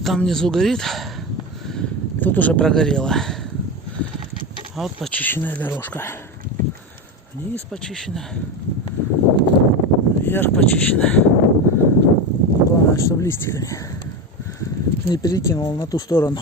Вот там внизу горит. Тут уже прогорело. А вот почищенная дорожка. Вниз почищена. Вверх почищена. Главное, чтобы листья не перекинул на ту сторону.